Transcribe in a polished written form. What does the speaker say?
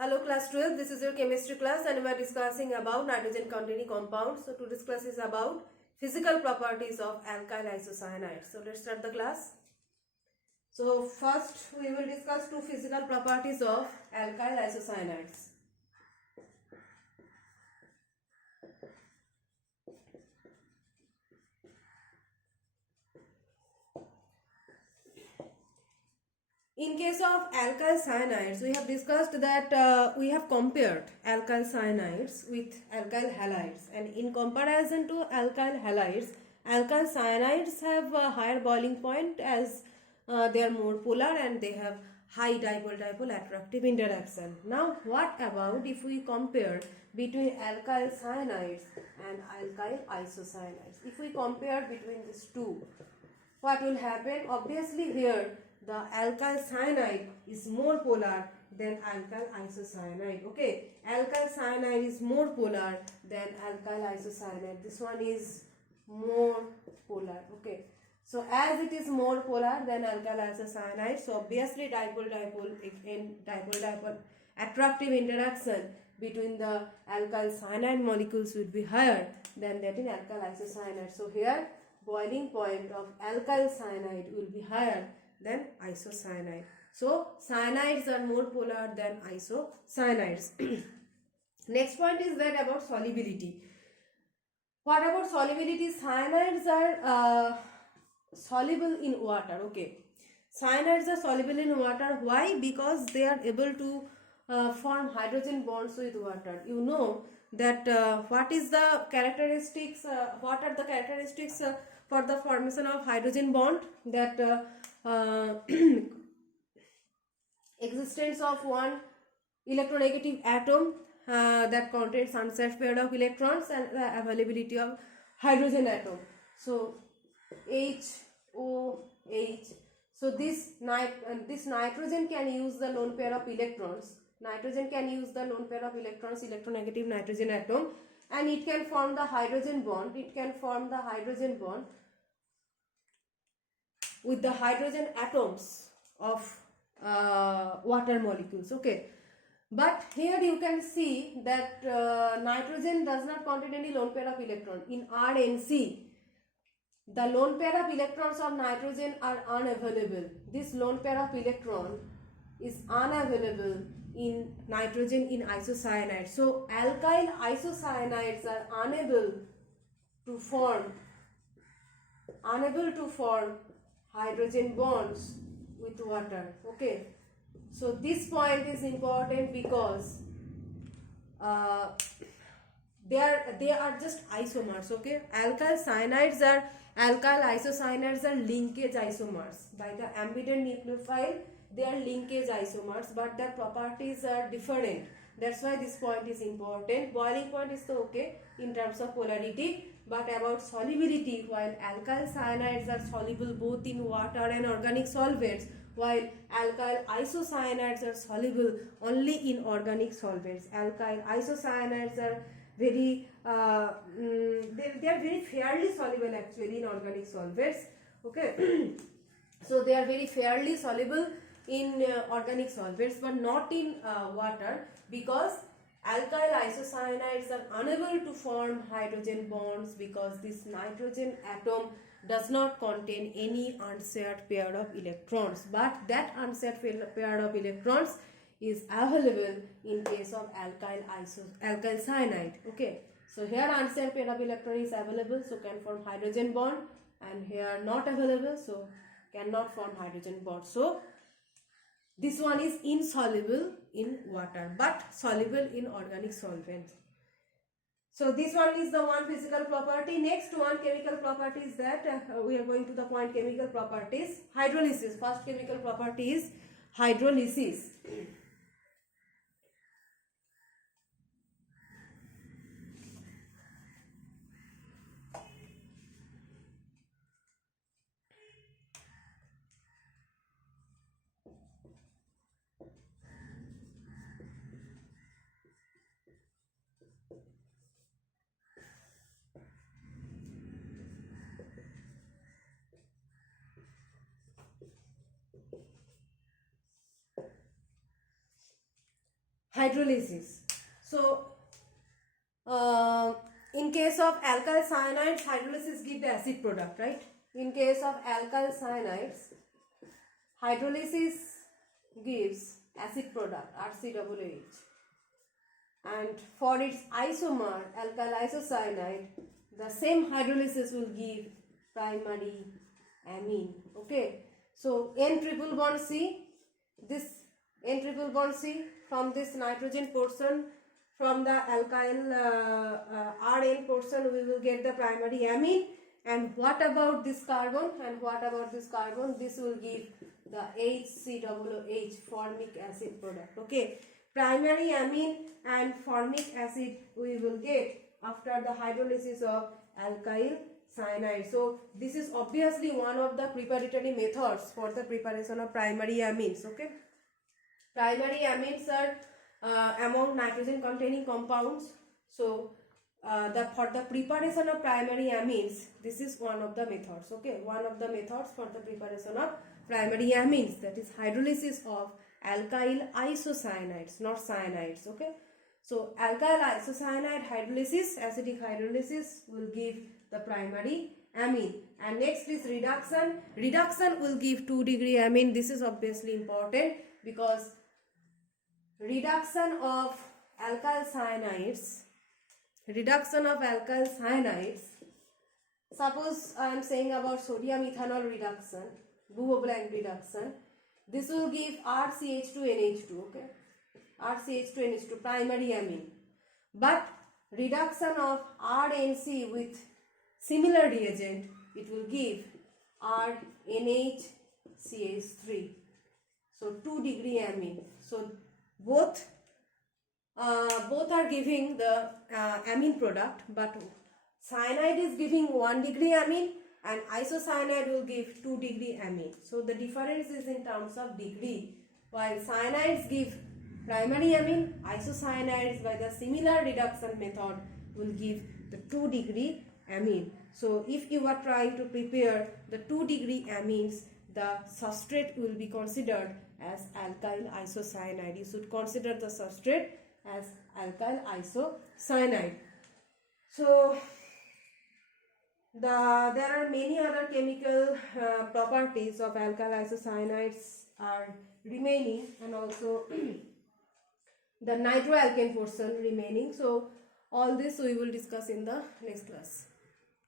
Hello class 12, this is your chemistry class and we are discussing about nitrogen containing compounds. So today's class is about physical properties of alkyl isocyanides. So let's start the class. So first we will discuss two physical properties of alkyl isocyanides. In case of alkyl cyanides, we have discussed that we have compared alkyl cyanides with alkyl halides, and in comparison to alkyl halides, alkyl cyanides have a higher boiling point as they are more polar and they have high dipole-dipole attractive interaction. Now what about if we compare between alkyl cyanides and alkyl isocyanides? If we compare between these two, what will happen? Obviously here the alkyl cyanide is more polar than alkyl isocyanide. Okay, alkyl cyanide is more polar than alkyl isocyanide. This one is more polar. Okay, so as it is more polar than alkyl isocyanide, so obviously dipole-dipole attractive interaction between the alkyl cyanide molecules would be higher than that in alkyl isocyanide. So here boiling point of alkyl cyanide will be higher than isocyanide. So cyanides are more polar than isocyanides. Next point is that about solubility. What about solubility? Cyanides are soluble in water. Okay, cyanides are soluble in water. Why? Because they are able to form hydrogen bonds with water. You know that what are the characteristics for the formation of hydrogen bond? That existence of one electronegative atom that contains unsafe pair of electrons and the availability of hydrogen atom. So HOH. So this nitrogen can use the lone pair of electrons. Nitrogen can use the lone pair of electrons, electronegative nitrogen atom, and it can form the hydrogen bond. It can form the hydrogen bond with the hydrogen atoms of water molecules. Okay, but here you can see that nitrogen does not contain any lone pair of electron. In RNC, the lone pair of electrons of nitrogen are unavailable. This lone pair of electron is unavailable in nitrogen in isocyanides. So alkyl isocyanides are unable to form hydrogen bonds with water. Okay, so this point is important because they are just isomers. Okay, alkyl isocyanides are linkage isomers. By the ambident nucleophile, they are linkage isomers, but their properties are different. That's why this point is important. Boiling point is okay in terms of polarity, but about solubility, while alkyl cyanides are soluble both in water and organic solvents, while alkyl isocyanides are soluble only in organic solvents. Alkyl isocyanides are very they are very fairly soluble actually in organic solvents. Okay, so they are very fairly soluble in organic solvents, but not in water, because alkyl isocyanides are unable to form hydrogen bonds because this nitrogen atom does not contain any unshared pair of electrons, but that unshared pair of electrons is available in case of alkyl cyanide. Okay, so here unshared pair of electron is available, so can form hydrogen bond, and here not available, so cannot form hydrogen bond. So this one is insoluble in water but soluble in organic solvents. So this one is the one physical property. Next one chemical property is that we are going to the point chemical properties. Hydrolysis. First chemical property is hydrolysis. hydrolysis. So in case of alkyl cyanides, hydrolysis give the acid product, right? In case of alkyl cyanides, hydrolysis gives acid product RCOOH, and for its isomer alkyl isocyanide, the same hydrolysis will give primary amine. Okay, so N triple bond C, this N triple bond C from this nitrogen portion, from the alkyl Rn portion we will get the primary amine. And what about this carbon? And what about this carbon? This will give the HCOOH, formic acid product. Okay, primary amine and formic acid we will get after the hydrolysis of alkyl cyanide. So this is obviously one of the preparatory methods for the preparation of primary amines. Okay, primary amines are among nitrogen containing compounds. So for the preparation of primary amines, this is one of the methods. Okay, one of the methods for the preparation of primary amines, that is hydrolysis of alkyl isocyanides, not cyanides. Okay, so alkyl isocyanide hydrolysis, acidic hydrolysis will give the primary amine. And next is reduction. Reduction will give 2-degree amine. This is obviously important because reduction of alkyl cyanides, suppose I am saying about sodium ethanol reduction, Buvo-Blank reduction, this will give RCH2NH2, okay, RCH2NH2, primary amine. But reduction of RNC with similar reagent, it will give RNHCH3, so 2-degree amine. So both are giving the amine product, but cyanide is giving 1-degree amine and isocyanide will give 2-degree amine. So the difference is in terms of degree. While cyanides give primary amine, isocyanides by the similar reduction method will give the 2-degree amine. So if you are trying to prepare the 2-degree amines, the substrate will be considered as alkyl isocyanide. You should consider the substrate as alkyl isocyanide. So there are many other chemical properties of alkyl isocyanides are remaining, and also the nitroalkane portion remaining. So all this we will discuss in the next class.